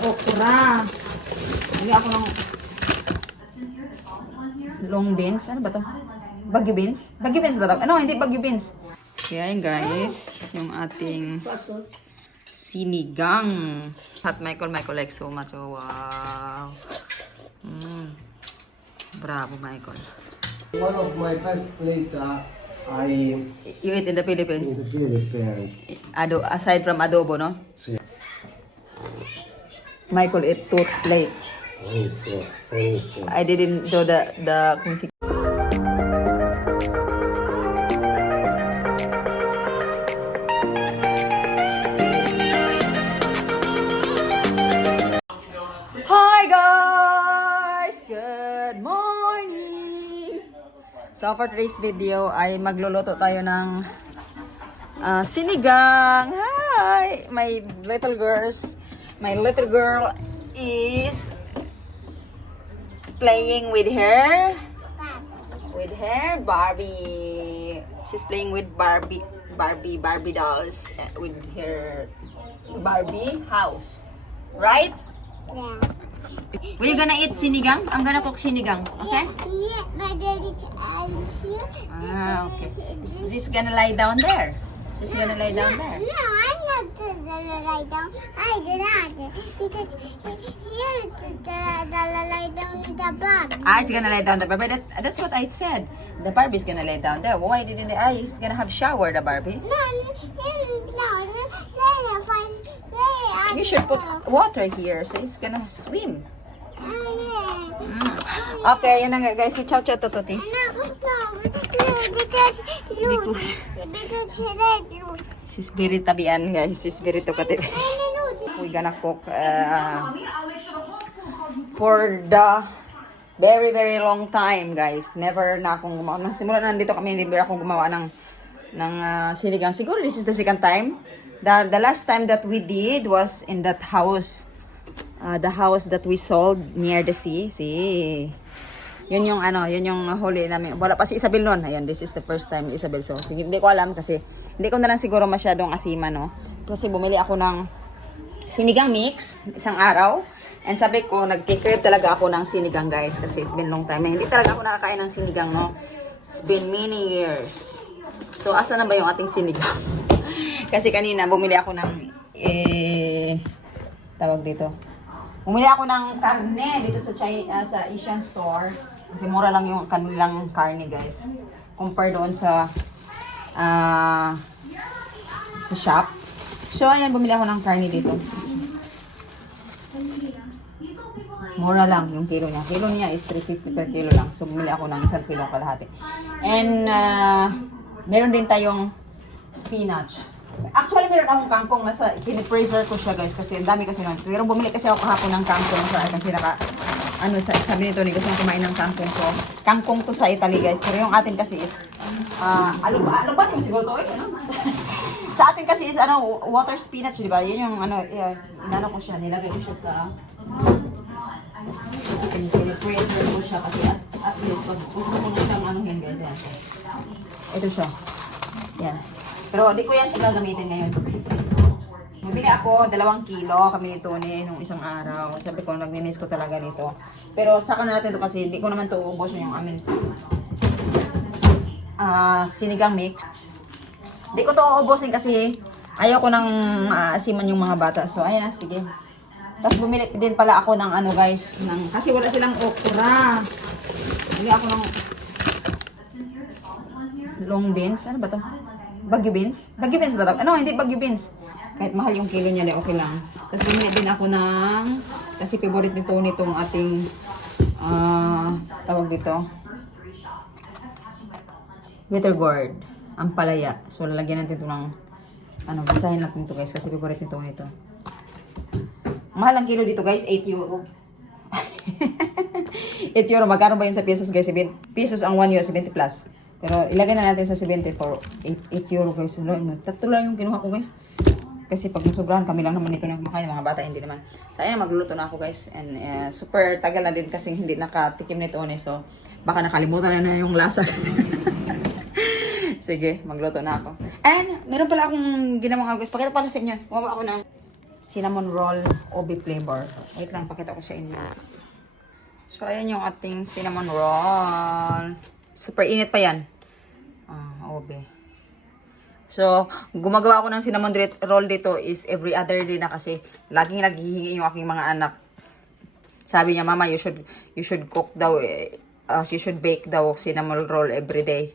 Okra. Hindi ako ng long beans. Ano ba to? Bagyo beans? Bagyo beans ba to? Ano, hindi bagyo beans. Yan guys, yung ating sinigang. At Michael likes so much. Oh, wow. Bravo, Michael. One of my first plate I You eat in the Philippines? in the Philippines. Aside from adobo, no? Sí. Michael ate 2 plates. Buenísimo, buenísimo. I didn't do the kung si Hi guys! Good morning! So for today's video ay magluluto tayo ng sinigang. Hi! My little girl is playing with her Barbie. She's playing with Barbie dolls with her Barbie house. Right? Yeah. We're gonna eat sinigang. I'm gonna cook sinigang. Okay? Yeah, my daddy's here. Okay. She's gonna lie down there. She's gonna lie down there. No, I'm not gonna lie down. I did not. Because here the lie down in the bed. It's gonna lie down there. But that's what I said. The Barbie's gonna lay down there. Why didn't he's gonna have shower, the Barbie? No. You should put water here so he's gonna swim. Okay, yun na nga guys. Si Chow Chow Tututi. Because She's very tabian guys. She's very talkative. We're gonna cook for the very long time guys. Never na akong gumawa. Simula na nandito kami, never akong gumawa ng sinigang. Siguro this is the second time. The last time that we did was in that house. The house that we sold near the sea. See? Yun yung huli namin. Wala pa si Isabel noon. Ayan, this is the first time ni Isabel. So, hindi ko alam kasi hindi ko na lang siguro masyadong asima, no? Kasi bumili ako ng sinigang mix isang araw. And sabi ko, nagkikrave talaga ako ng sinigang, guys. Kasi it's been long time. Hindi talaga ako nakakain ng sinigang, no? It's been many years. So, asa na ba yung ating sinigang? Kasi kanina, bumili ako ng, tawag dito. Bumili ako ng karne dito sa Asian store. Kasi mura lang yung kanilang karne, guys. Compare doon sa shop. So, ayan, bumili ako ng karne dito. Mura lang yung kilo niya. Kilo niya is 350 per kilo lang. So, bumili ako ng 1 kilo kalahati. And, meron din tayong spinach. Actually, meron akong kangkong nasa, pinipreser ko siya guys, kasi ang dami kasi nun. Pero bumili kasi ako kahapon ng kangkong sa, kasi sabi nito, gusto nang kumain ng kangkong. So, kangkong to sa Italy guys. Pero yung atin kasi is, alubat yung siguro to, sa atin kasi is, water spinach, di ba? Yun yung, inano ko siya, nilagay ko siya sa, pinipreser ko siya kasi at least, gusto ko na siyang anuhin guys, yan. Ito siya. Yan. Pero di ko yan siya gagamitin ngayon. Mabili ako 2 kilo kami ni Tony nung isang araw. Sabi ko, nag-miss ko talaga nito. Pero saka na natin ito kasi hindi ko naman ito uubos yung amin. Sinigang mix. Hindi ko ito uubusin kasi ayaw ko nang asiman yung mga bata. So, ayan na, sige. Tapos bumili din pala ako ng guys. Kasi wala silang okra. Bumili ako ng long beans. Ano ba to? Bagyo beans? Bagyo beans ba ito? Ano, hindi bagyo beans. Kahit mahal yung kilo niya, okay lang. Tapos bumili din ako ng, kasi favorite nito nitong ating, tawag dito, bitter gourd, ang palaya. So, lalagyan natin ito ng, basahin natin ito guys, kasi favorite nito. Mahal ang kilo dito guys, 8 euro. 8 euro, magkano ba yun sa pesos guys? 7 pesos ang 1 euro, 70 plus. Pero ilagay na natin sa 70 for 8 euro guys. Tatlo lang yung kinuha ko guys. Kasi pag nasobrahan kami lang naman ito na kumakain, mga bata hindi naman. So ayun, magluluto na ako guys. And super tagal na din kasi hindi nakatikim nito ni. So baka nakalimutan na yung lasa. Sige, magluto na ako. And meron pala akong ginawang guys. Pakita pala sa inyo. Gumawa ako ng cinnamon roll OB flavor. Wait lang, pakita ko sa inyo. So, ayan yung ating cinnamon roll. Super init pa yan. OB. So, gumagawa ako ng cinnamon roll dito is every other day na kasi laging naghihingi yung aking mga anak. Sabi niya, Mama, you should cook daw, you should bake daw cinnamon roll every day.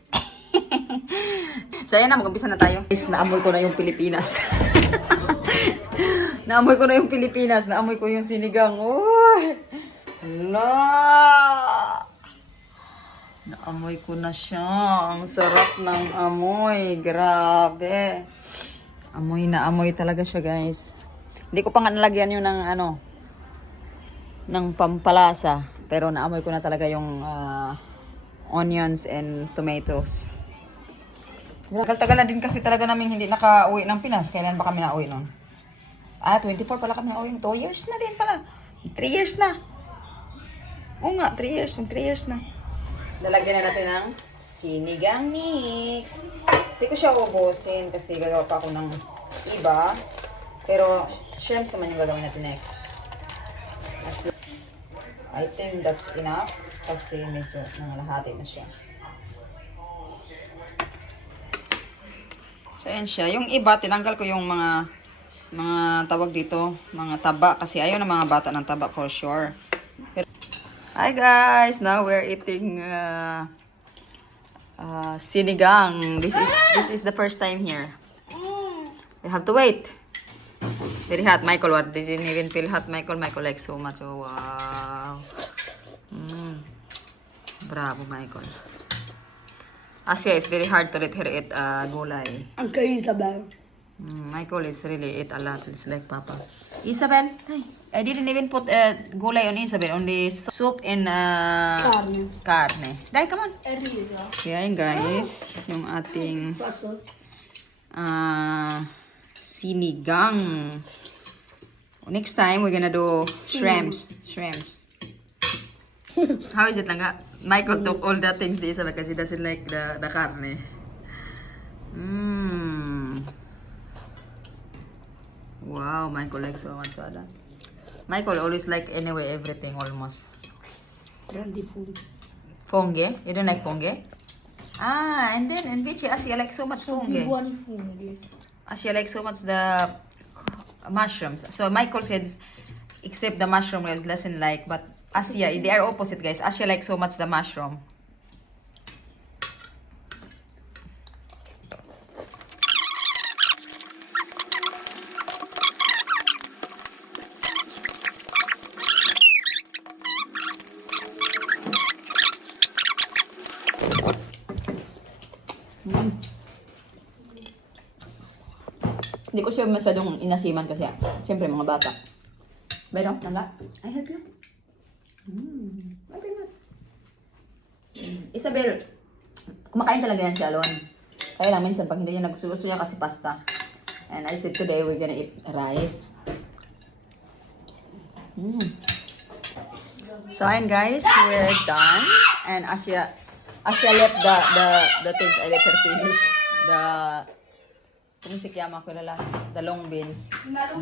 So, ayan na, mag-umpisa na tayo. Guys, naamoy ko na yung Pilipinas. Naamoy ko na yung Pilipinas. Naamoy ko yung sinigang. Uy! Hala! Naamoy ko na siya. Ang sarap ng amoy. Grabe. Amoy na amoy talaga siya, guys. Hindi ko pa nga nalagyan yun ng ng pampalasa. Pero naamoy ko na talaga yung onions and tomatoes. Tagal-tagal na din kasi talaga namin hindi naka-uwi ng Pinas. Kailan ba kami na-uwi nun? 24 pala kami na-uwi. 2 years na din pala. 3 years na. Oo nga, 3 years. 3 years na. Lalagyan na natin ng sinigang mix. Hindi ko siya ubusin kasi gagawa pa ako ng iba. Pero, shrimps naman yung gagawin natin next. I think that's enough kasi medyo nangalahati na siya. So, ayan siya. Yung iba, tinanggal ko yung mga tawag dito, mga taba. Kasi ayaw ng mga bata ng taba for sure. Pero, hi guys! Now we're eating sinigang. This is the first time here. You have to wait. Very hot. Michael, what? Didn't even feel hot. Michael likes so much. Oh, wow. Bravo, Michael. Asia is very hard to let her eat gulay. Uncle Isabel. Michael is really eat a lot. It's like Papa. Isabel, I didn't even put gulay on Isabel. Only soup and carne. Dai, come on. Kaya yun guys, yung ating sinigang. Next time, we're gonna do shrimps. How is it lang nga? Michael took all the things to Isabel because she doesn't like the carne. Wow, Michael likes so much salad. Michael always like anyway everything almost. Grandi food. Fungi? You don't like fungi? And then in Vichy, Asia like so much fungi. Buoni funghi. Asia like so much the mushrooms. So Michael said, except the mushroom is doesn't like, but Asia, they are opposite guys. Asia like so much the mushroom. Hindi ko siya masyadong inasiman kasi siyempre mga bata. Pero, nala, I help you. Isabel, kumakain talaga yan si Alon. Kaya lang minsan pag hindi niya nagsuso niya kasi pasta. And I said today we're gonna eat rice. So ayun guys, we're done. And Asia left the things. I let her finish kung si Kiyama ko lala, the long beans,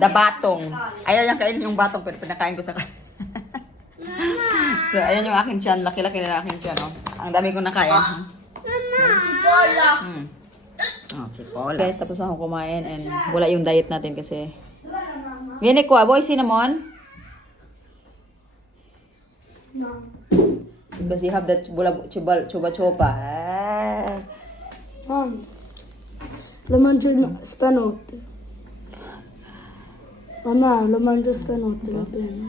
the batong. Ayaw niyang kainin yung batong pero pinakain ko sa kanya. So, ayan yung aking tiyan. Laki-laki na aking tiyan, oh. Ang dami kong nakain. Cipolla! Cipolla. Guys, tapos ako kumain and wala yung diet natin kasi... Viene ko, boy, cinnamon? No. Because you have that chuba-chuba. Lo mangio stanotte. Mamma, lo mangio stanotte, va bene.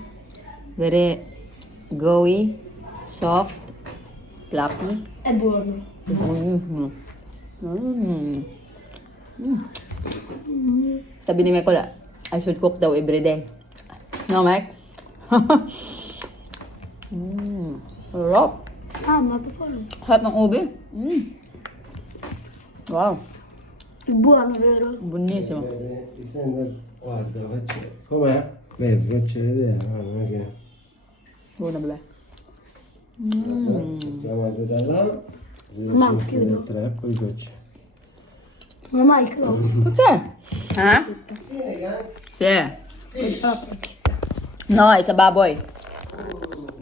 Very gooey, soft, fluffy. È buono. Sabi ni Michael, I should cook daw every day. No, Mike? Sarap. Ma per favore. Sarap ng ube. Wow. È buono, vero? Buonissimo. Guarda, com'è? Vedi, faccio vedere, non è che... Buona bella. Chiamate da là, Ma chiudo. 3, poi gocce. Ma Michael, Perché? Eh? Sì, raga. Sì. Fish. No, it's a baboy.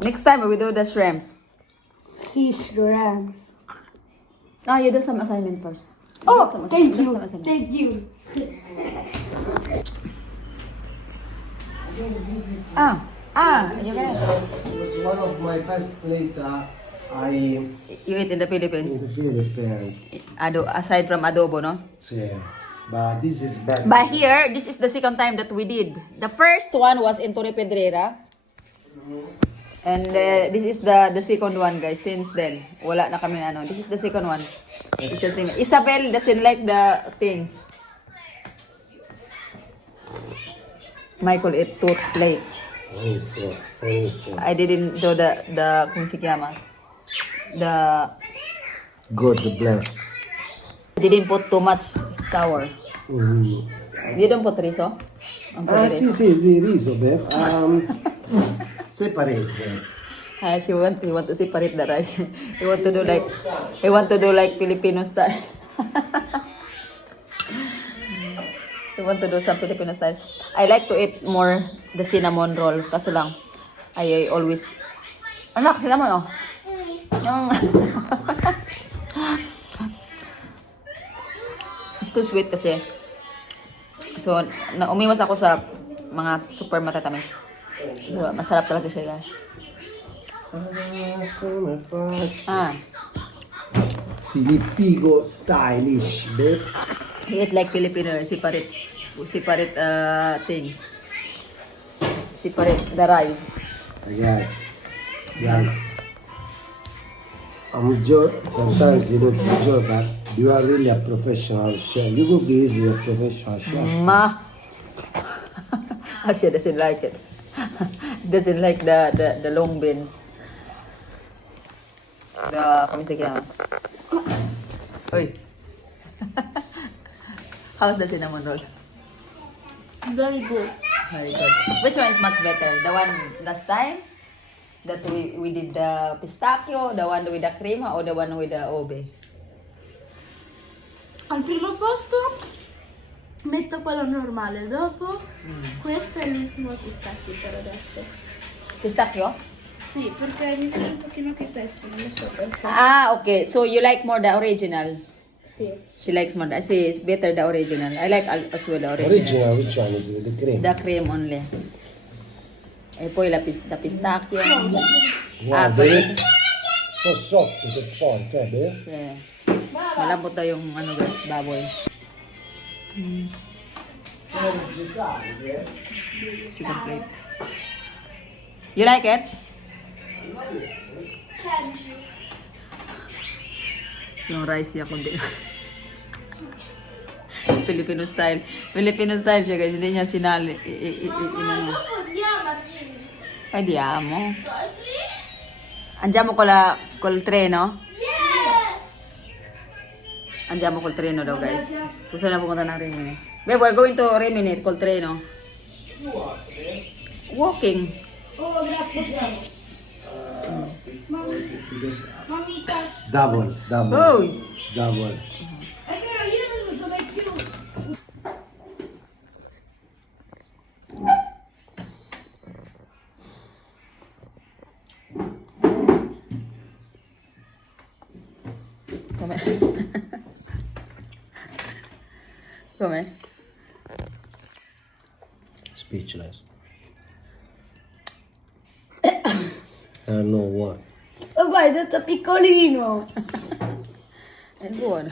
Next time we will do the shrimps. Fish rams. Oh, you do some assignment first. Oh, Some thank assignment. you. Do some assignment. Thank you. You can. It was one of my first plate I You eat in the in Philippines. the Philippines. Aside from adobo, no? Yeah. But this is bad. But here, this is the second time that we did. The first one was in Torre Pedrera. And this is the second one, guys. Since then, wala na kami ano. This is the second one. This is the thing. Isabel doesn't like the things. Michael ate 2 plates. Eso. I didn't do the kung si llama. The God bless. didn't put too much sour. Mm. You don't put riso? Ang put riso. Sì, di riso, babe. Separate them. He want to separate the rice. He want to do like Filipino style. He want to do some Filipino style. I like to eat more the cinnamon roll. Kaso lang, I always... Anak, cinnamon oh. Yung... It's too sweet kasi. So, umiwas ako sa mga super matatamis. Diba? Masarap talaga siya guys. Filipino stylish, babe. He eat like Filipino, separate things. Separate the rice. Guys. I'm Joe. Sometimes you look Joe, but you are really a professional chef. You could be easily a professional chef. Ma. Asya doesn't like it. Doesn't like the long beans. Kami sige. Uy. How's the cinnamon roll? Very good. Very good. Which one is much better? The one last time? That we did the pistachio, the one with the crema, or the one with the ube? Al primo posto metto quello normale, dopo questo è l'ultimo pistacchio per adesso. Pistachio? Sì, perché mi piace un pochino più questo, non lo so perché. Ah, okay. So you like more the original? Sì. She likes more. She is better the original. I like as well the original. Original, which one is with the cream? The cream only. E poi the pistachio. Wow, poi- babe. So soft to the point, babe. Yeah. Malambot daw yung ano guys, baboy. Second plate. You like it? Yung rice niya kundi. Filipino style. Filipino style siya guys. Hindi niya sinali. Inano. Ay, di amo. Andiamo col treno? Andiamo col treno daw guys. Gusto na pumunta ng Rimini. Babe, we're going to Rimini col treno. Walking. Double. Oh! Double. Come. Come. Speechless. I don't know what. Oh, guarda, è detto piccolino. È buono.